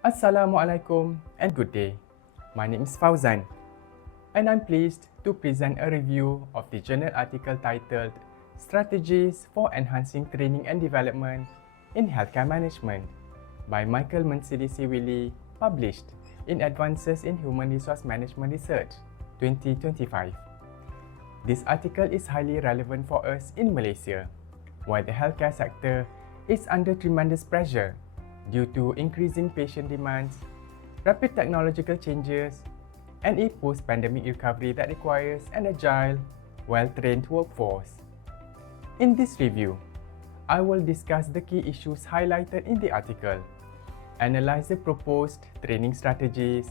Assalamualaikum and good day. My name is Fauzan, and I'm pleased to present a review of the journal article titled Strategies for Enhancing Training and Development in Healthcare Management by Michael Mensidisi-Willy, published in Advances in Human Resource Management Research 2025. This article is highly relevant for us in Malaysia, where the healthcare sector is under tremendous pressure due to increasing patient demands, rapid technological changes, and a post-pandemic recovery that requires an agile, well-trained workforce. In this review, I will discuss the key issues highlighted in the article, analyze the proposed training strategies,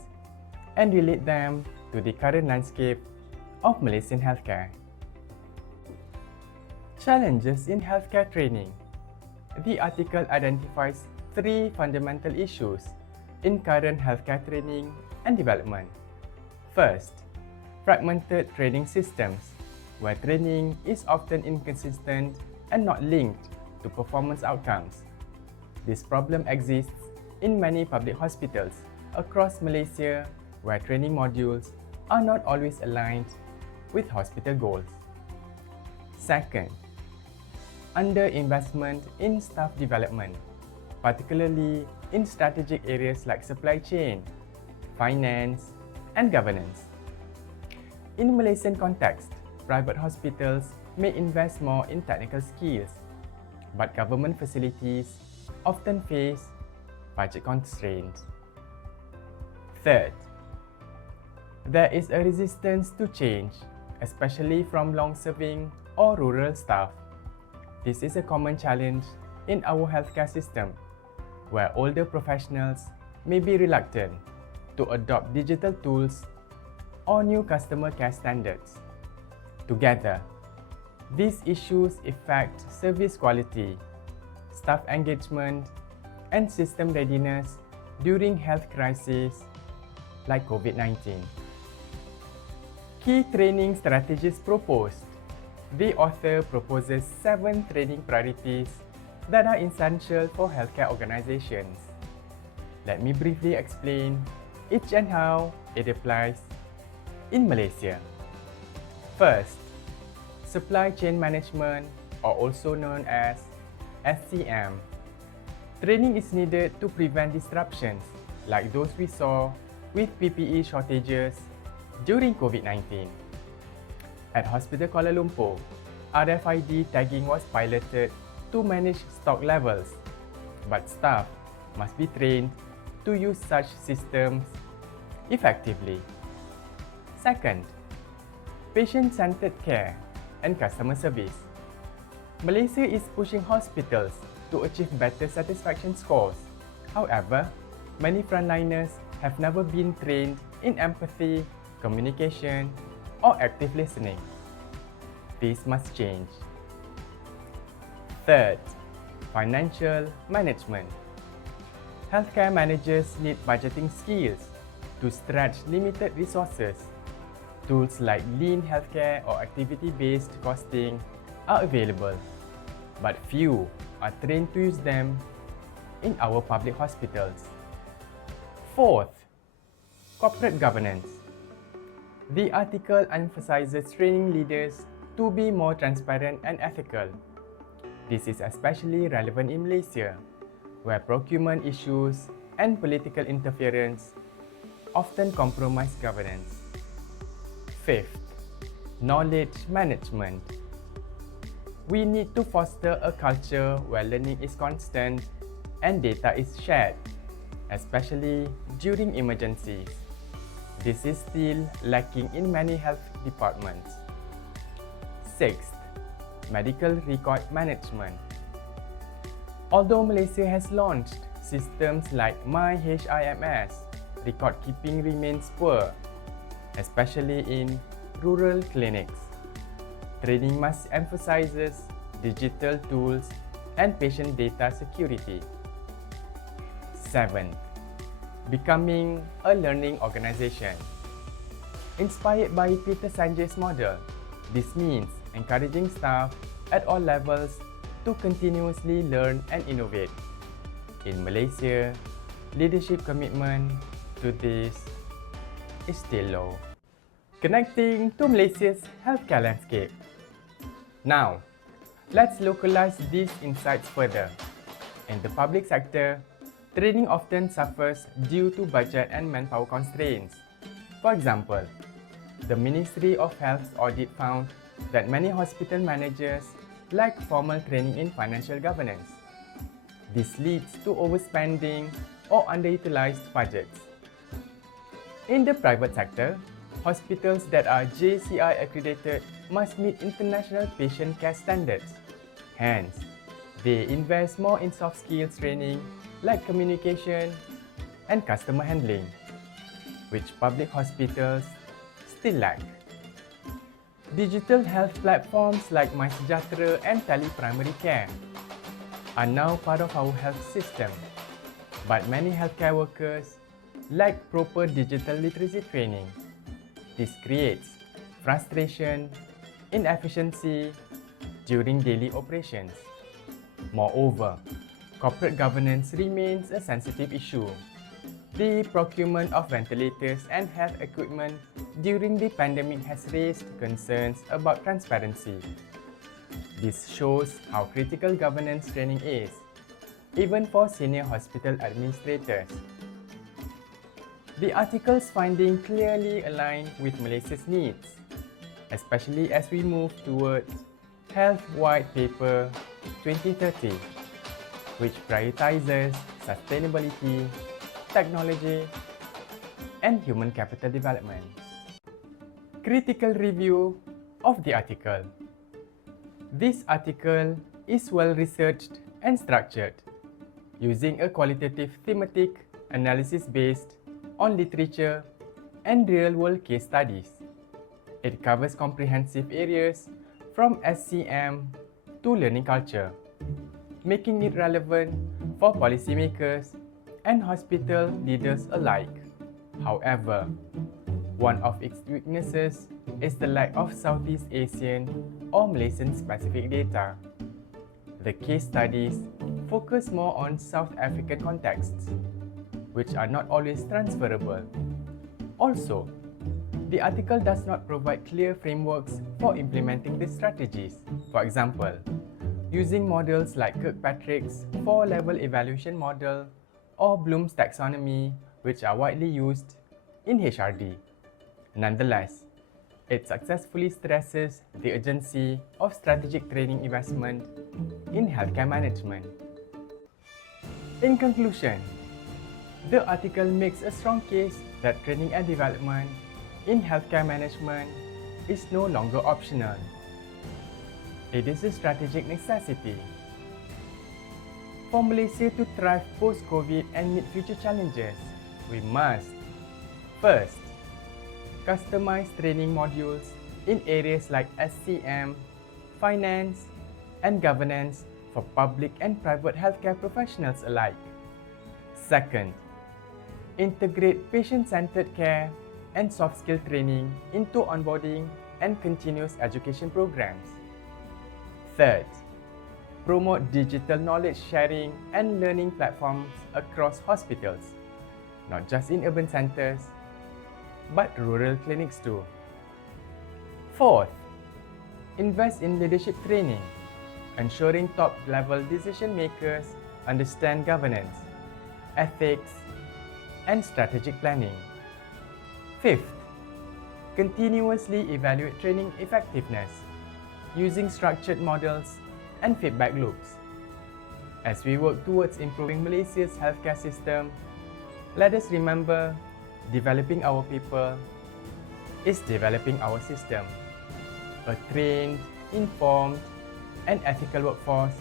and relate them to the current landscape of Malaysian healthcare. Challenges in healthcare training. The article identifies three fundamental issues in current healthcare training and development. First, fragmented training systems, where training is often inconsistent and not linked to performance outcomes. This problem exists in many public hospitals across Malaysia, where training modules are not always aligned with hospital goals. Second, underinvestment in staff development, particularly in strategic areas like supply chain, finance, and governance. In Malaysian context, private hospitals may invest more in technical skills, but government facilities often face budget constraints. Third, there is a resistance to change, especially from long-serving or rural staff. This is a common challenge in our healthcare system, where older professionals may be reluctant to adopt digital tools or new customer care standards. Together, these issues affect service quality, staff engagement, and system readiness during health crises like COVID-19. Key training strategies proposed. The author proposes 7 training priorities that are essential for healthcare organizations. Let me briefly explain each and how it applies in Malaysia. First, supply chain management, or also known as SCM. Training is needed to prevent disruptions like those we saw with PPE shortages during COVID-19. At Hospital Kuala Lumpur, RFID tagging was piloted to manage stock levels, but staff must be trained to use such systems effectively. Second, patient-centered care and customer service. Malaysia is pushing hospitals to achieve better satisfaction scores. However, many frontliners have never been trained in empathy, communication, or active listening. This must change. Third, financial management. Healthcare managers need budgeting skills to stretch limited resources. Tools like lean healthcare or activity-based costing are available, but few are trained to use them in our public hospitals. Fourth, corporate governance. The article emphasizes training leaders to be more transparent and ethical. This is especially relevant in Malaysia, where procurement issues and political interference often compromise governance. Fifth, knowledge management. We need to foster a culture where learning is constant and data is shared, especially during emergencies. This is still lacking in many health departments. Sixth, medical record management. Although Malaysia has launched systems like My HRMS, record keeping remains poor, especially in rural clinics. Training must emphasize digital tools and patient data security. Seventh, becoming a learning organization. Inspired by Peter Sanjay's model, this means encouraging staff at all levels to continuously learn and innovate. In Malaysia, leadership commitment to this is still low. Connecting to Malaysia's healthcare landscape. Now, let's localize these insights further. In the public sector, training often suffers due to budget and manpower constraints. For example, the Ministry of Health's audit found that many hospital managers lack formal training in financial governance. This leads to overspending or underutilized budgets. In the private sector, hospitals that are JCI accredited must meet international patient care standards. Hence, they invest more in soft skills training like communication and customer handling, which public hospitals still lack. Digital health platforms like MySejahtera and Tele-Primary Care are now part of our health system, but many healthcare workers lack proper digital literacy training. This creates frustration, inefficiency during daily operations. Moreover, corporate governance remains a sensitive issue. The procurement of ventilators and health equipment during the pandemic has raised concerns about transparency. This shows how critical governance training is, even for senior hospital administrators. The article's findings clearly align with Malaysia's needs, especially as we move towards Health White Paper 2030, which prioritizes sustainability, technology, and human capital development. Critical review of the article. This article is well researched and structured, using a qualitative thematic analysis based on literature and real-world case studies. It covers comprehensive areas from SCM to learning culture, making it relevant for policymakers and hospital leaders alike. However, one of its weaknesses is the lack of Southeast Asian or Malaysian-specific data. The case studies focus more on South African contexts, which are not always transferable. Also, the article does not provide clear frameworks for implementing these strategies. For example, using models like Kirkpatrick's 4-level evaluation model or Bloom's taxonomy, which are widely used in HRD. Nonetheless, it successfully stresses the urgency of strategic training investment in healthcare management. In conclusion, the article makes a strong case that training and development in healthcare management is no longer optional. It is a strategic necessity. For Malaysia to thrive post-COVID and meet future challenges, we must first, customize training modules in areas like SCM, finance, and governance for public and private healthcare professionals alike. Second, integrate patient-centered care and soft skill training into onboarding and continuous education programs. Third, promote digital knowledge sharing and learning platforms across hospitals, not just in urban centers, but rural clinics too. Fourth, invest in leadership training, ensuring top-level decision makers understand governance, ethics, and strategic planning. Fifth, continuously evaluate training effectiveness using structured models and feedback loops. As we work towards improving Malaysia's healthcare system, let us remember, developing our people is developing our system. A trained, informed, and ethical workforce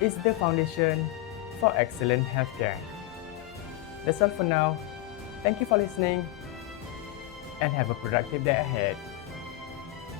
is the foundation for excellent healthcare. That's all for now. Thank you for listening and have a productive day ahead.